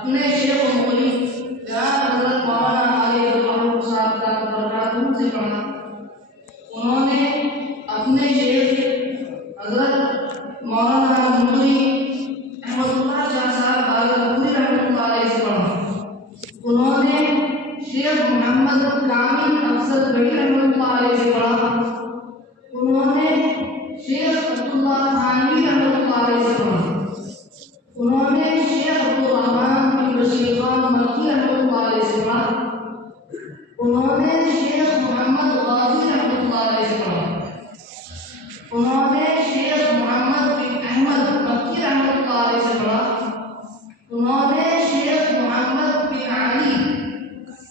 اپنے شیخ و مولوی جناب حضرت مولانا علی الرحمن صاحب کا برکاتہ سے پڑھا. انہوں نے اپنے شیخ حضرت مولانا مولوی احمد اللہ شاہ صاحب باغلپوری رحمۃ اللہ علیہ سے پڑھا. انہوں نے شیخ محمد کامل افضل بڑی رحمۃ اللہ علیہ سے پڑھا. انہوں نے شیخ عبداللہ تھانوی رحمۃ اللہ علیہ سے پڑھا. انہوں نے شیخ عبدالرحمن بن بشیر خان مکی رحمۃ اللہ علیہ سے پڑھا. انہوں نے شیخ محمد غازی رحمۃ اللہ علیہ سے پڑھا. انہوں نے شیخ محمد بن احمد مکی رحمۃ اللہ علیہ سے پڑھا. انہوں نے شیخ محمد بن علی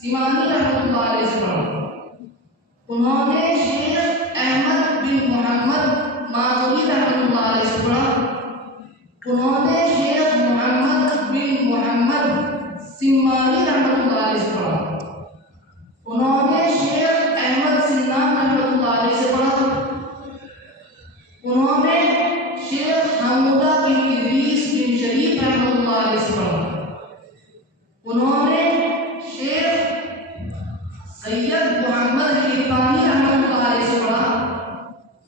سیمانی رحمۃ اللہ علیہ سے پڑھا. انہوں نے شیخ احمد بن محمد ماضوی رحمۃ اللہ علیہ سے پڑھا. انہوں نے شیخ محمد بن محمد سیمانی رحمۃ اللہ علیہ سے پڑھا. انہوں نے شیخ احمد سنان رحمۃ اللہ علیہ سے پڑھا. انہوں نے شیخ حمودہ بن ادریس بن شریف رحمۃ اللہ علیہ سے پڑھا. انہوں نے شیخ سید محمد عرفانی رحمۃ اللہ علیہ سے پڑھا.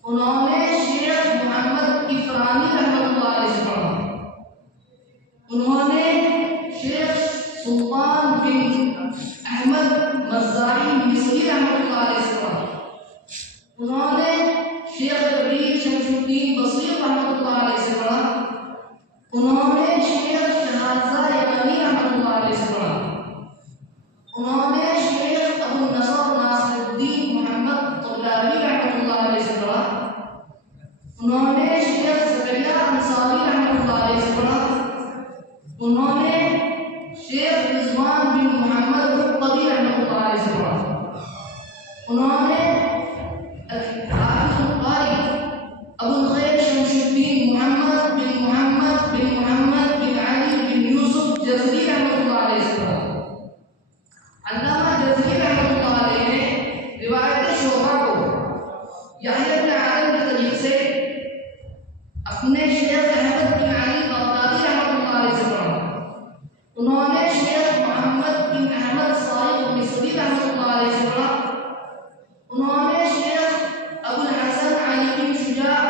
انہوں نے شیخ محمد عفرانی رحمۃ اللہ علیہ سے پڑھا. انہوں نے شیخ سلطان بن احمد مزاحی مصری رحمۃ اللہ علیہ سے پڑھا. انہوں نے شیخ کبیر شمس الدین بصری رحمۃ اللہ علیہ سے پڑھا. انہوں نے شیخ شہزادہ یمنی رحمۃ اللہ علیہ سے پڑھا. انہوں نے شیخ ابو نصر ناصر الدین محمد طبلاوی رحمۃ اللہ علیہ سے پڑھا. انہوں نے شیخ زکریا انصاری رحمۃ اللہ علیہ سے پڑھا. انہوں نے شیخ رضوان بن محمد قطبی رحمۃ اللہ علیہ سے پڑھا. انہوں نے حافظ القاری ابو الخیر شمس الدین محمد بن علی بن یوسف جزری رحمۃ اللہ علیہ سے پڑھا. علامہ جزری رحمۃ اللہ علیہ نے روایت شعبہ کو یحییٰ بن عالم کے طریق سے اپنے شیخ احمد بن علی بغدادی رحمۃ اللہ علیہ سے پڑھا. انہوں نے شیخ محمد بن احمد صالح مصری رحمۃ اللہ علیہ سے پڑھا. انہوں نے شیخ ابو الحسن علی بن شجاع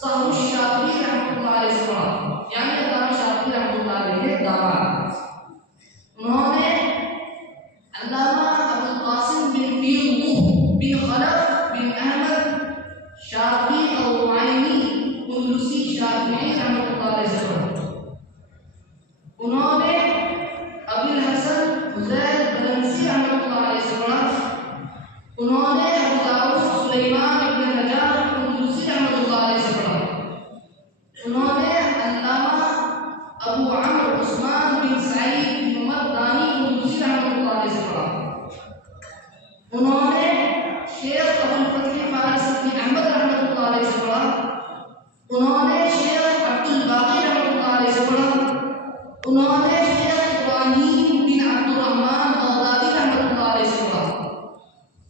صاحب الشافعی رحمۃ اللہ علیہ سے پڑھا، یعنی علامہ شافعی رحمۃ اللہ علیہ کے داماد. انہوں نے علامہ ابو القاسم بن پیر بن خلف بن احمد شافعی الوعینی اندلسی شافعی رحمۃ اللہ علیہ سے پڑھا. انہوں نے ابو الحسن حذیل بلنسی رحمۃ اللہ علیہ سے پڑھا. انہوں نے ابو داؤد سلیمان بن نجار اندلسی رحمۃ اللہ علیہ سے پڑھا. انہوں نے علامہ ابو عمرو عثمان بن سعید بن محمد دانی اندلسی رحمۃ اللہ علیہ سے پڑھا. انہوں نے شیخ ابو الفتح فارس بن احمد رحمۃ اللہ علیہ سے پڑھا. انہوں نے شیخ عبد الباقی رحمۃ اللہ علیہ سے پڑھا. انہوں نے شیخ ابراہیم بن عبد الرحمن بغدادی رحمۃ اللہ علیہ سے پڑھا.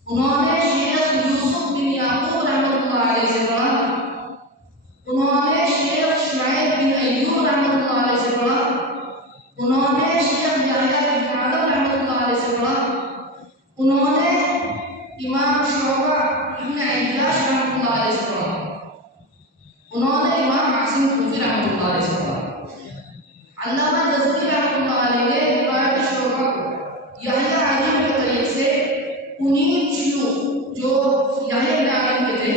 انہوں نے شیخ یوسف بن یعقوب رحمۃ اللہ علیہ سے پڑھا. انہوں نے شیخ شعیب بن ایوب رحمۃ اللہ علیہ سے پڑھا. انہوں نے شیخ یحییٰ بن عالم رحمۃ اللہ علیہ سے پڑھا. انہوں نے امام شعبہ ابن عیاش رحمۃ اللہ علیہ سے پڑھا. انہوں نے امام عاصم کوفی رحمۃ اللہ علیہ سے پڑھا. علامہ جزری رحمۃ اللہ علیہ نے روایت شعبہ کو یحییٰ عالم کے طریق سے انہیں شیوخ جو یحییٰ بن عالم کے تھے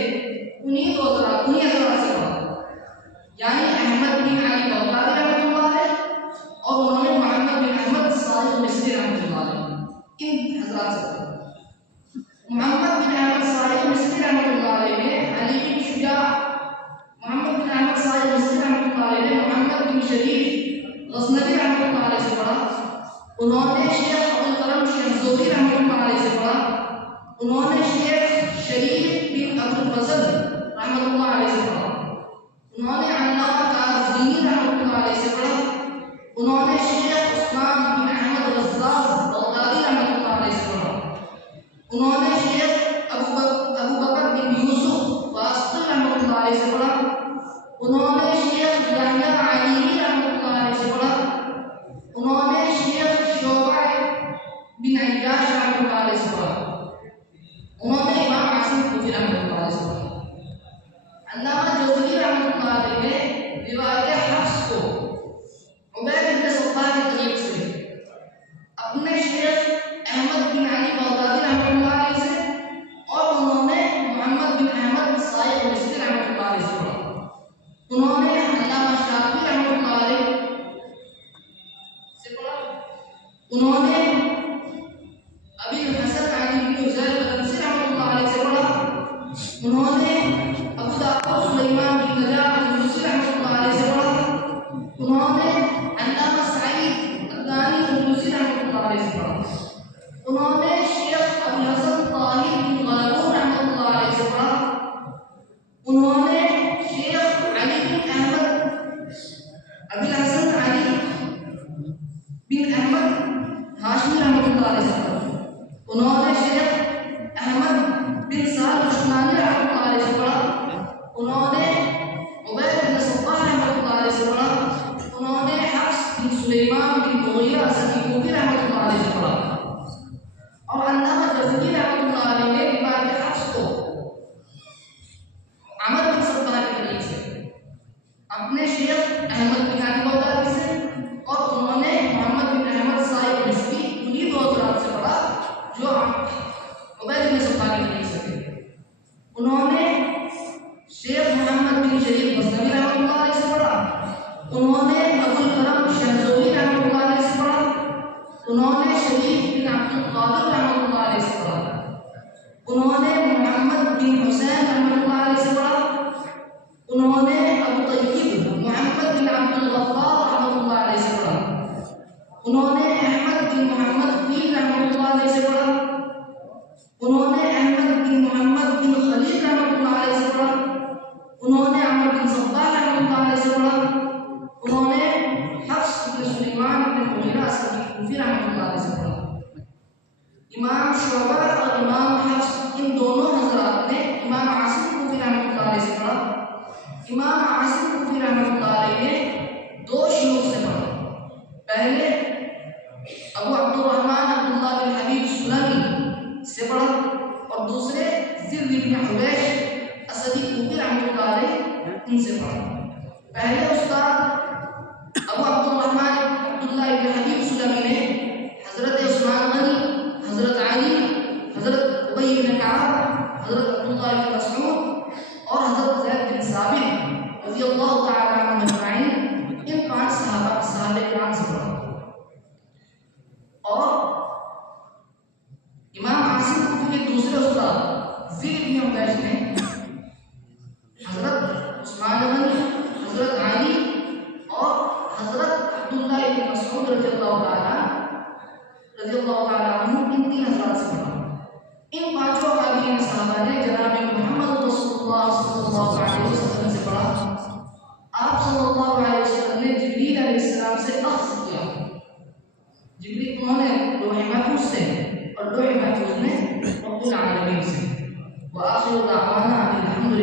انہیں حضرات سے پڑھا، یعنی احمد بن علی بغدادی رحمۃ اللہ علیہ اور انہوں نے محمد بن احمد صالح مصری رحمۃ اللہ علیہ ان حضرات سے پڑھا. محمد بن احمد صالح مصری رحمۃ اللہ علیہ نے علی بن شجاع، محمد بن احمد صالح مصری رحمۃ اللہ علیہ نے محمد بن شریف غزنوی رحمۃ اللہ علیہ سے پڑھا. انہوں نے شیخ ابو الکرم شمزوری رحمۃ اللہ علیہ سے پڑھا. انہوں نے شیخ شریف بن ابو الفضل رحمۃ اللہ علیہ سے پڑھا. انہوں نے علامہ کاظمی رحمۃ اللہ علیہ سے پڑھا. انہوں نے شیخ عثمان بن احمد رزاق بغدادی رحمۃ اللہ علیہ سے پڑھا. انہوں نے شیخ ابو بکر بن یوسف واسطی رحمۃ اللہ علیہ سے پڑھا. انہوں نے شیخ یحییٰ علیمی رحمۃ اللہ علیہ سے پڑھا. انہوں نے انہوں نے ابی الحسن علی بن حذیفہ البصری رحمۃ اللہ علیہ سے پڑھا، انہوں نے ابو داؤد سلیمان بن نجاح البصری رحمۃ اللہ علیہ سے پڑھا، انہوں نے علامہ سعید الدانی البصری رحمۃ اللہ علیہ سے پڑھا، انہوں نے شیخ ابو الحسن طاہر بن غلبون رحمۃ اللہ علیہ سے پڑھا، انہوں نے شیخ علی بن احمد ابی الحسن علی بن احمد ہاشمی رحمۃ اللہ علیہ سے پڑھا، انہوں نے شیخ احمد بن سعد عثمانی رحمۃ اللہ علیہ سے پڑھا، انہوں نے عبید بن صباح رحمۃ اللہ علیہ سے پڑھا، انہوں نے حفص بن سلیمان بن مغیرہ اسدی کوفی رحمۃ اللہ علیہ سے پڑھا، اور علامہ جزری رحمۃ اللہ علیہ نے روایت حفص کو عمر بن صباح کے طریق سے، اپنے شیخ احمد بن علی بغدادی سے، اور انہوں نے محمد بن احمد صاحب نسبی انہی دو حضرات سے پڑھا جو عبید بن صباح کے طریق سے تھے، انہوں نے شیخ محمد بن شریف غزنوی رحمۃ اللہ علیہ سے پڑھا، انہوں نے ابو الکرم شہزوری رحمۃ اللہ علیہ سے پڑھا، انہوں نے شریف بن عبد القادر رحمۃ اللہ علیہ سے پڑھا، انہوں نے محمد بن حسین رحمۃ اللہ علیہ سے پڑھا، انہوں نے ابو طیب محمد بن عبد الغفار رحمۃ اللہ علیہ سے پڑھا، انہوں نے احمد بن محمد خلیل رحمۃ اللہ علیہ سے پڑھا، انہوں نے احمد بن محمد بن خلیل رحمۃ اللہ علیہ سے پڑھا، انہوں نے عمر بن صباح رحمۃ اللہ علیہ سے پڑھا، انہوں نے حفص بن سلیمان بن مغیرہ اسدی کوفی رحمۃ اللہ علیہ سے پڑھا۔ امام شعبہ اور امام حفص ان دونوں حضرات نے امام عاصم کوفی رحمۃ اللہ علیہ سے پڑھا۔ امام عاصم کوفی رحمۃ اللہ علیہ نے دو شیوخ سے پڑھا، پہلے ابو عبد الرحمن عبداللہ بن حبیب سلمی سے پڑھا، اور دوسرے زید بن حبیش اسدی کوفی رحمۃ اللہ علیہ ان سے پڑھا۔ پہلے استاد ابو عبد الرحمن عبداللہ بن حبیب سلمی نے حضرت عثمان غنی، حضرت علی، حضرت ابی بن کعب، حضرت عبداللہ بن مسعود اور حضرت زید بن ثابت رضی اللہ تعالی عنہم اجمعین ان 5 صحابہ کرام سے پڑھا۔ اور امام عاصم کوفی کے دوسرے استاد زید بن حبیش نے حضرت عثمان غنی، حضرت علی اور حضرت عبداللہ بن مسعود رضی اللہ تعالی عنہ ان 3 حضرات سے پڑھا۔ ان 5 قابلین صحابہ نے جناب محمد رسول اللہ صلی اللہ علیہ وسلم سے پڑھا۔ آپ صلی اللہ علیہ وسلم نے جبریل علیہ السلام سے اخذ کیا، جبریل انہوں نے لوح محفوظ سے اور لوح محفوظ نے رب العالمین سے۔ وآخر دعوانا الحمد